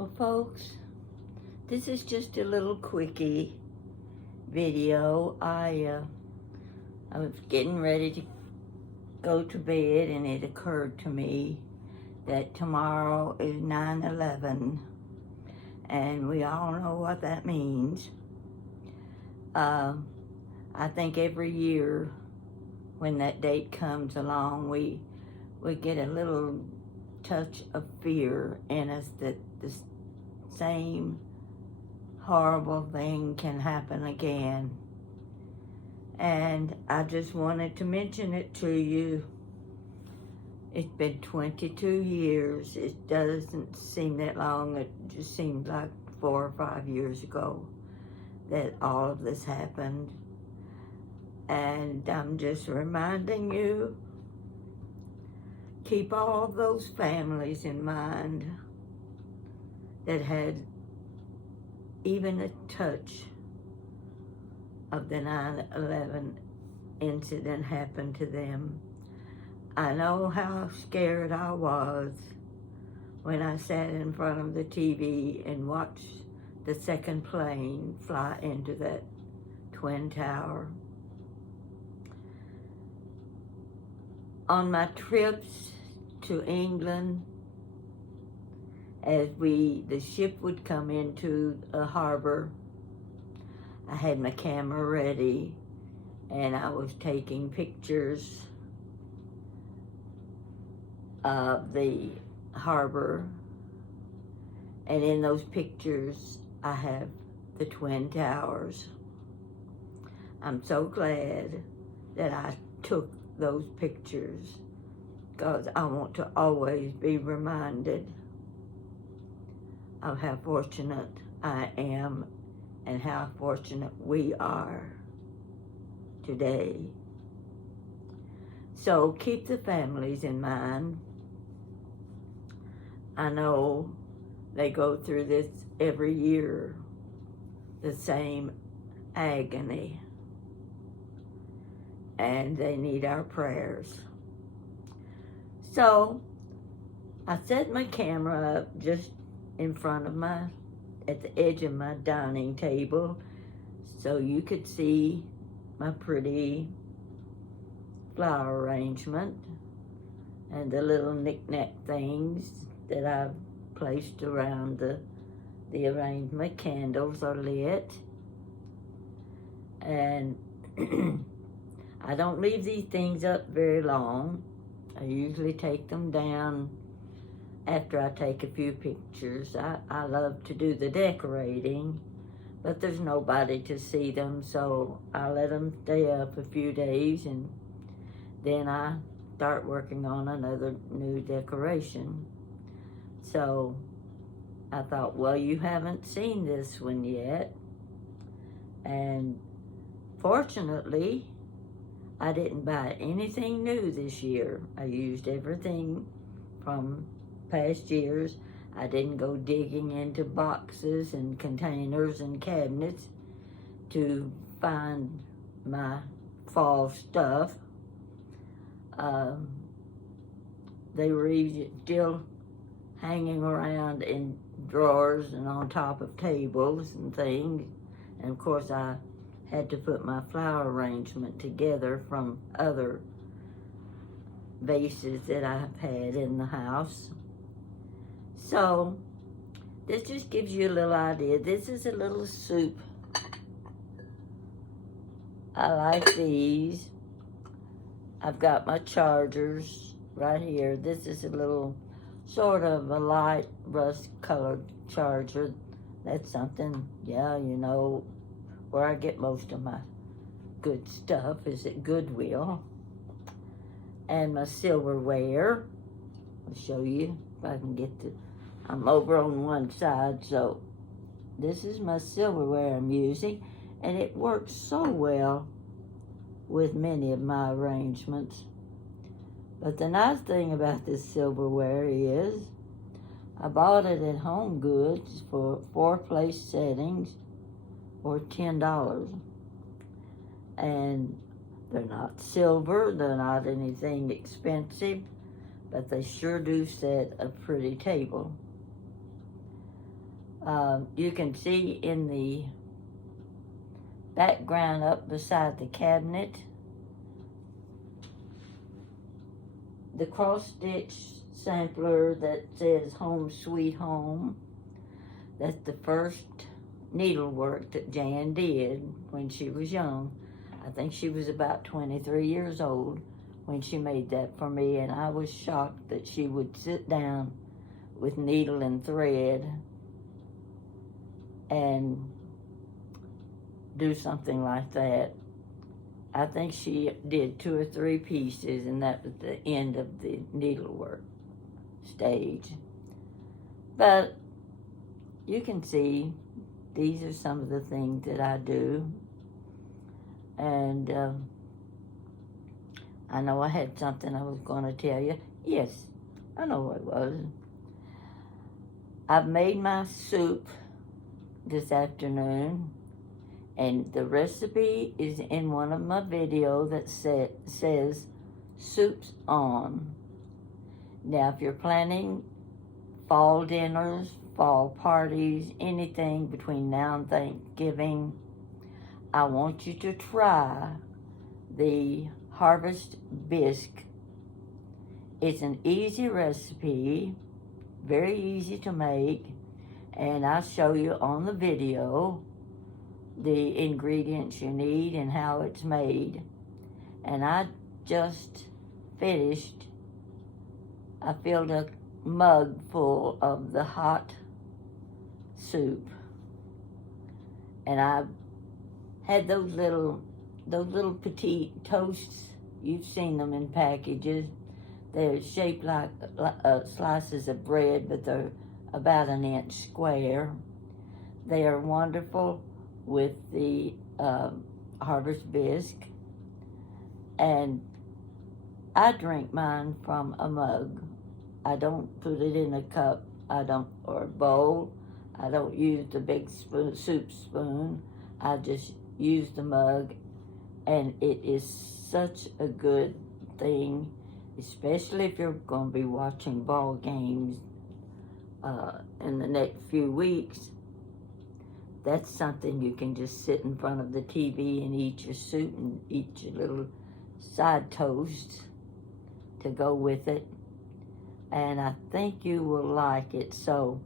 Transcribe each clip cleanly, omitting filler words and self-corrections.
Well, folks, this is just a little quickie video. I was getting ready to go to bed, and it occurred to me that tomorrow is 9/11, and we all know what that means. I think every year when that date comes along, we get a little touch of fear in us that the same horrible thing can happen again. And I just wanted to mention it to you. It's been 22 years. It doesn't seem that long. It just seems like 4 or 5 years ago that all of this happened. And I'm just reminding you, keep all of those families in mind that had even a touch of the 9/11 incident happen to them. I know how scared I was when I sat in front of the TV and watched the second plane fly into that Twin Tower. On my trips to England, as the ship would come into a harbor, I had my camera ready and I was taking pictures of the harbor, and in those pictures I have the Twin Towers. I'm so glad that I took those pictures because I want to always be reminded of how fortunate I am and how fortunate we are today. So keep the families in mind. I know they go through this every year, the same agony, and they need our prayers. So I set my camera up just in front of at the edge of my dining table so you could see my pretty flower arrangement and the little knick-knack things that I've placed around the arrangement. Candles are lit, and I don't leave these things up very long. I usually take them down after I take a few pictures. I love to do the decorating, but there's nobody to see them, so I let them stay up a few days, and then I start working on another new decoration. So I thought, well, you haven't seen this one yet, and fortunately, I didn't buy anything new this year. I used everything from past years. I didn't go digging into boxes and containers and cabinets to find my fall stuff. They were still hanging around in drawers and on top of tables and things. And of course I had to put my flower arrangement together from other vases that I've had in the house. So this just gives you a little idea. This is a little soup. I like these. I've got my chargers right here. This is a little sort of a light rust colored charger. That's something, yeah, you know, where I get most of my good stuff is at Goodwill. And my silverware. I'll show you if I can get I'm over on one side, so this is my silverware I'm using, and it works so well with many of my arrangements. But the nice thing about this silverware is I bought it at Home Goods for 4-place settings for $10. And they're not silver, they're not anything expensive, but they sure do set a pretty table. You can see in the background up beside the cabinet the cross stitch sampler that says Home Sweet Home. That's the first needlework that Jan did when she was young. I think she was about 23 years old when she made that for me, and I was shocked that she would sit down with needle and thread and do something like that. I think she did 2 or 3 pieces, and that was the end of the needlework stage. But you can see these are some of the things that I do. And I know I had something I was going to tell you. Yes, I know what it was. I've made my soup this afternoon, and the recipe is in one of my videos that says Soups On. Now, if you're planning fall dinners, fall parties, anything between now and Thanksgiving, I want you to try the Harvest Bisque. It's an easy recipe, very easy to make, and I'll show you on the video the ingredients you need and how it's made. And I just finished, I filled a mug full of the hot soup, and I had those little petite toasts. You've seen them in packages. They're shaped like slices of bread, but they're about an inch square. They are wonderful with the Harvest Bisque, and I drink mine from a mug. I don't put it in a cup. Or a bowl. I don't use the big soup spoon. I just use the mug, and it is such a good thing, especially if you're going to be watching ball games in the next few weeks. That's something you can just sit in front of the TV and eat your soup and eat your little side toast to go with it. And I think you will like it. So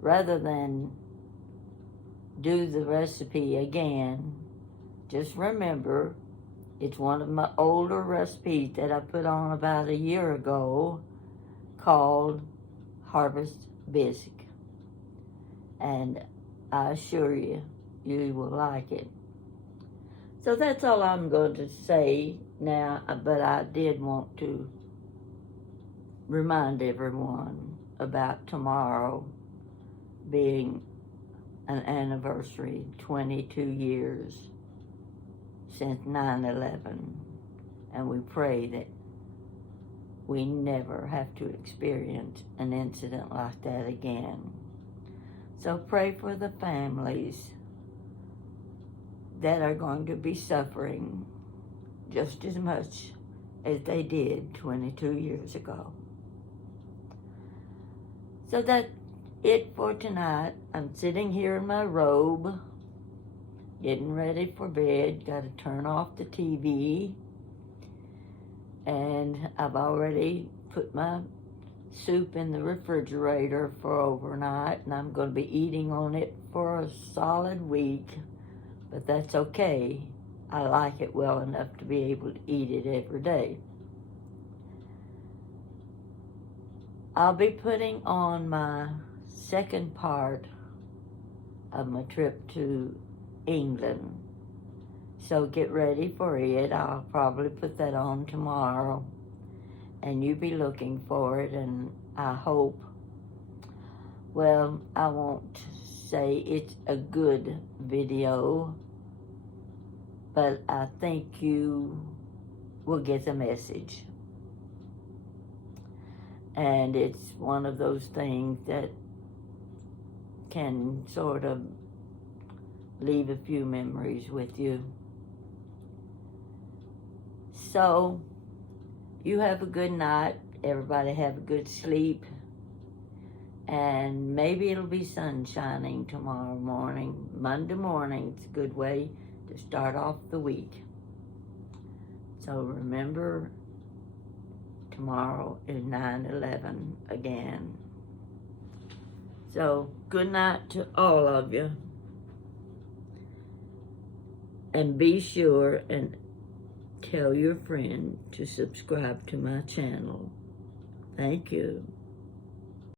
rather than do the recipe again, just remember it's one of my older recipes that I put on about a year ago called Harvest Bisque. And I assure you, you will like it. So that's all I'm going to say now, but I did want to remind everyone about tomorrow being an anniversary, 22 years since 9/11, and we pray that we never have to experience an incident like that again. So pray for the families that are going to be suffering just as much as they did 22 years ago. So that's it for tonight. I'm sitting here in my robe, getting ready for bed. Got to turn off the TV. And I've already put my soup in the refrigerator for overnight, and I'm going to be eating on it for a solid week. But that's okay. I like it well enough to be able to eat it every day. I'll be putting on my second part of my trip to England. So get ready for it. I'll probably put that on tomorrow. And you be looking for it, and I hope, well, I won't say it's a good video, but I think you will get the message. And it's one of those things that can sort of leave a few memories with you. So, you have a good night. Everybody have a good sleep. And maybe it'll be sun shining tomorrow morning. Monday morning's a good way to start off the week. So remember, tomorrow is 9/11 again. So good night to all of you. And be sure and tell your friend to subscribe to my channel. Thank you.